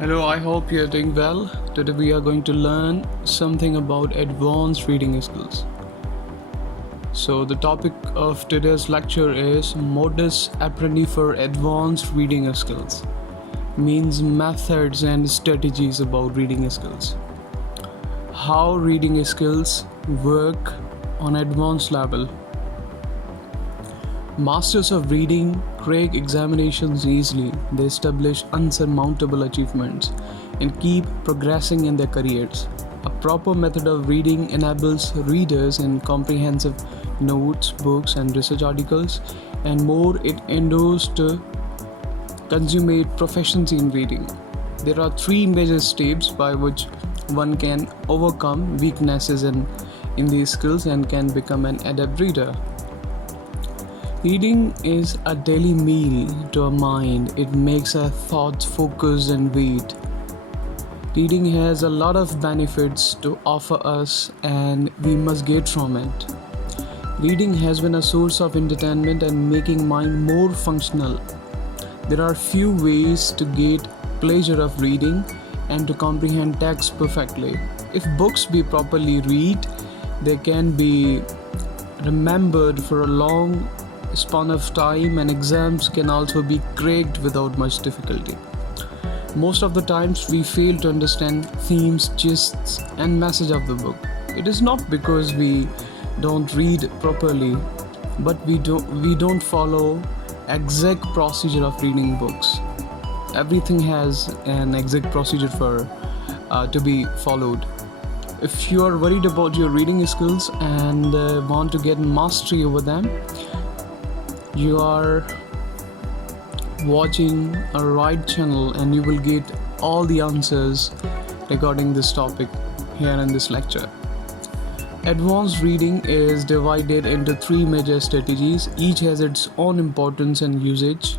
Hello, I hope you're doing well. Today we are going to learn something about advanced reading skills. So, the topic of today's lecture is Modus Operandi for advanced reading skills. Means methods and strategies about reading skills. How reading skills work on advanced level. Masters of reading crack examinations easily. They establish unsurmountable achievements and keep progressing in their careers. A proper method of reading enables readers in comprehensive notes, books, and research articles, and more. It endures to consummate proficiency in reading. There are three major steps by which one can overcome weaknesses in these skills and can become an adept reader. Reading is a daily meal to our mind. It makes our thoughts focused and wait. Reading has a lot of benefits to offer us and we must get from it. Reading has been a source of entertainment and making mind more functional. There are few ways to get pleasure of reading and to comprehend text perfectly. If books be properly read, they can be remembered for a long span of time, and exams can also be cracked without much difficulty. Most of the times we fail to understand themes, gists, and message of the book. It is not because we don't read properly, but we don't follow exact procedure of reading books. Everything has an exact procedure for to be followed. If you are worried about your reading skills and want to get mastery over them, you are watching a right channel and you will get all the answers regarding this topic here in this lecture. Advanced reading is divided into three major strategies. Each has its own importance and usage.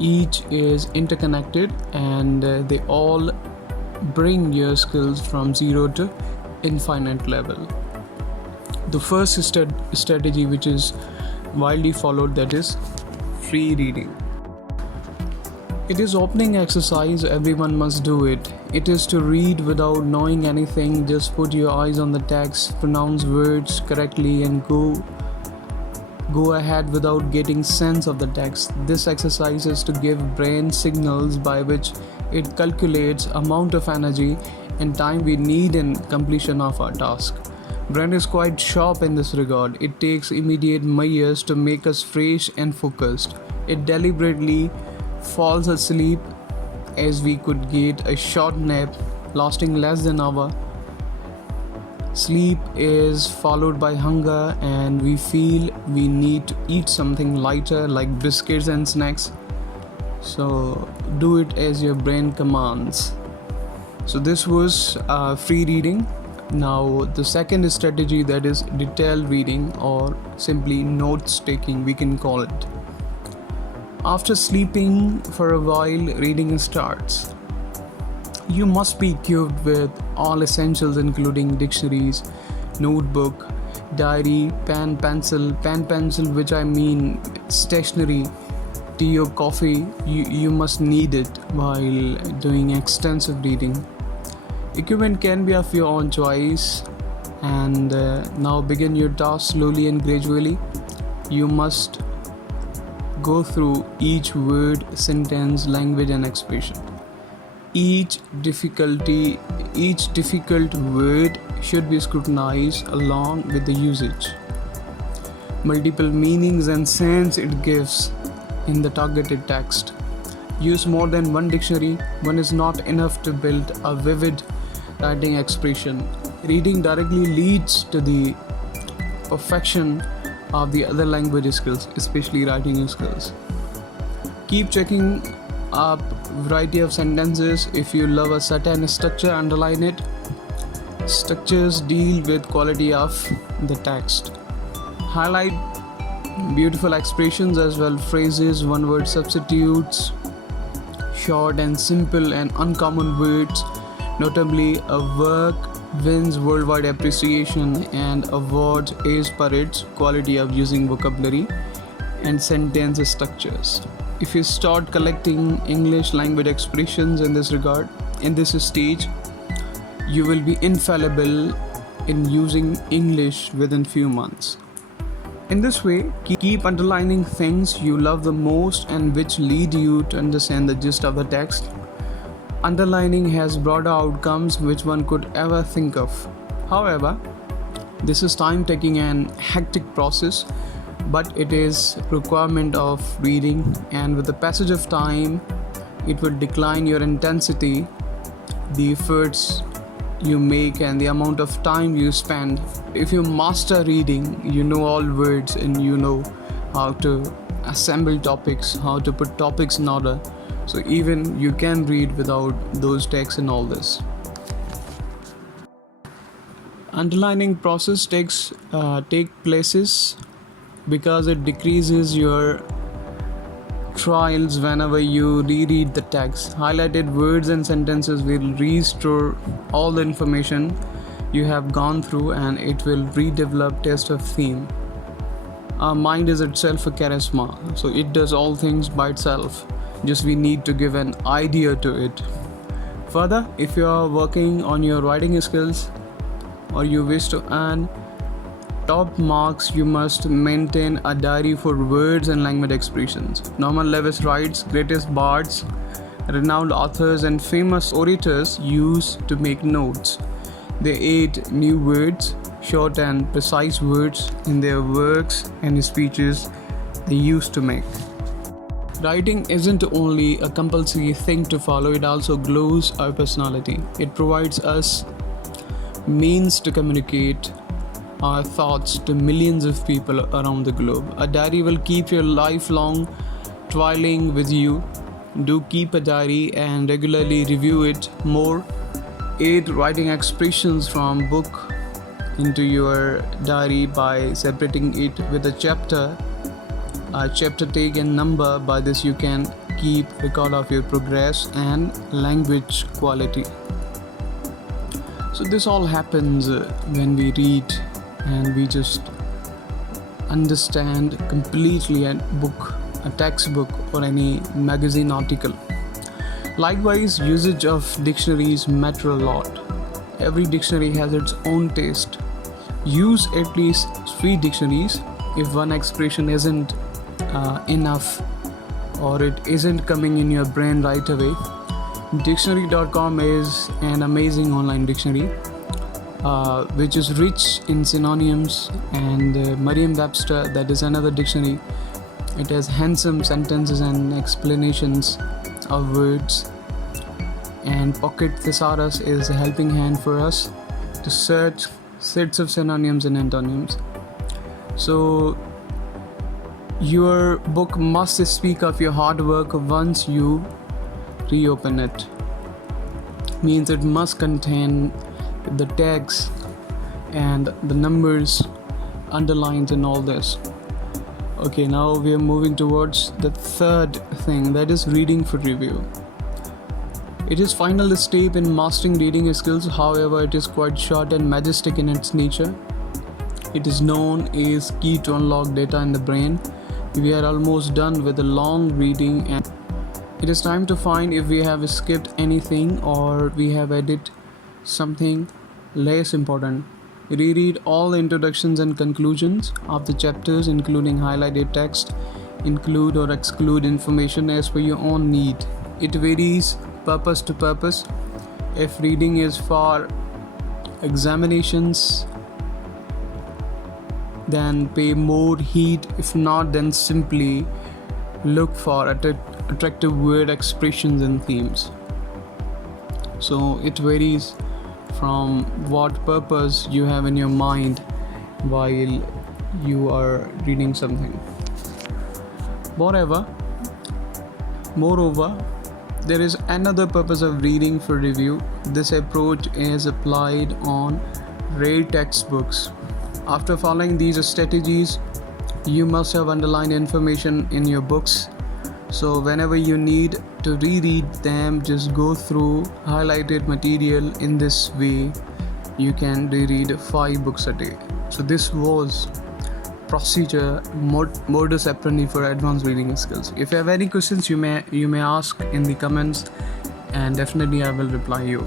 Each is interconnected and they all bring your skills from zero to infinite level. The first strategy which is widely followed, that is free reading. It is opening exercise, everyone must do it. It is to read without knowing anything. Just put your eyes on the text, pronounce words correctly and go ahead without getting sense of the text. This exercise is to give brain signals by which it calculates amount of energy and time we need in completion of our task. Brain is quite sharp in this regard. It takes immediate measures to make us fresh and focused. It deliberately falls asleep as we could get a short nap lasting less than an hour. Sleep is followed by hunger and we feel we need to eat something lighter like biscuits and snacks. So do it as your brain commands. So this was free reading. Now the second strategy, that is detailed reading or simply notes taking, we can call it. After sleeping for a while, reading starts. You must be equipped with all essentials including dictionaries, notebook, diary, pen, pencil, which I mean stationery, tea or coffee. You must need it while doing extensive reading. Equipment can be of your own choice, and now begin your task slowly and gradually. You must go through each word, sentence, language and expression. Each difficult word should be scrutinized along with the usage, multiple meanings and sense it gives in the targeted text. Use more than one dictionary. One is not enough to build a vivid writing expression. Reading directly leads to the perfection of the other language skills, especially writing skills. Keep checking up variety of sentences. If you love a certain structure, underline it. Structures deal with quality of the text. Highlight beautiful expressions as well, phrases, one word substitutes, short and simple and uncommon words. Notably, a work wins worldwide appreciation and awards as per its quality of using vocabulary and sentence structures. If you start collecting English language expressions in this regard, in this stage, you will be infallible in using English within few months. In this way, keep underlining things you love the most and which lead you to understand the gist of the text. Underlining has broader outcomes which one could ever think of. However, this is time-taking and hectic process, but it is requirement of reading, and with the passage of time, it will decline your intensity, the efforts you make, and the amount of time you spend. If you master reading, you know all words and you know how to assemble topics, how to put topics in order. So even you can read without those texts and all this. Underlining process take places because it decreases your trials whenever you reread the text. Highlighted words and sentences will restore all the information you have gone through, and it will redevelop taste of theme. Our mind is itself a charisma, so it does all things by itself. Just we need to give an idea to it. Further, if you are working on your writing skills or you wish to earn top marks, you must maintain a diary for words and language expressions. Norman Lewis writes, greatest bards, renowned authors and famous orators used to make notes. They add new words, short and precise words in their works and speeches they used to make. Writing isn't only a compulsory thing to follow, it also glows our personality. It provides us means to communicate our thoughts to millions of people around the globe. A diary will keep your lifelong toiling with you. Do keep a diary and regularly review it. More, add writing expressions from book into your diary by separating it with a chapter take and number. By this you can keep record of your progress and language quality. So this all happens when we read and we just understand completely a book, a textbook or any magazine article. Likewise, usage of dictionaries matter a lot. Every dictionary has its own taste. Use at least 3 dictionaries if one expression isn't enough or it isn't coming in your brain right away. Dictionary.com is an amazing online dictionary which is rich in synonyms, and Merriam-Webster, that is another dictionary. It has handsome sentences and explanations of words, and Pocket Thesaurus is a helping hand for us to search sets of synonyms and antonyms. So your book must speak of your hard work once you reopen it. Means it must contain the tags and the numbers, underlines and all this. Okay, now we are moving towards the third thing, that is reading for review. It is final step in mastering reading skills. However, it is quite short and majestic in its nature. It is known as key to unlock data in the brain. We are almost done with the long reading, and it is time to find if we have skipped anything or we have added something less important. Reread all the introductions and conclusions of the chapters, including highlighted text. Include or exclude information as per your own need. It varies purpose to purpose. If reading is for examinations, then pay more heed. If not, then simply look for attractive word expressions and themes. So it varies from what purpose you have in your mind while you are reading something. Moreover, there is another purpose of reading for review. This approach is applied on rare textbooks. After following these strategies, you must have underlined information in your books. So whenever you need to reread them, just go through highlighted material. In this way, you can reread 5 books a day. So this was procedure Modus Operandi for advanced reading skills. If you have any questions, you may ask in the comments, and definitely I will reply you.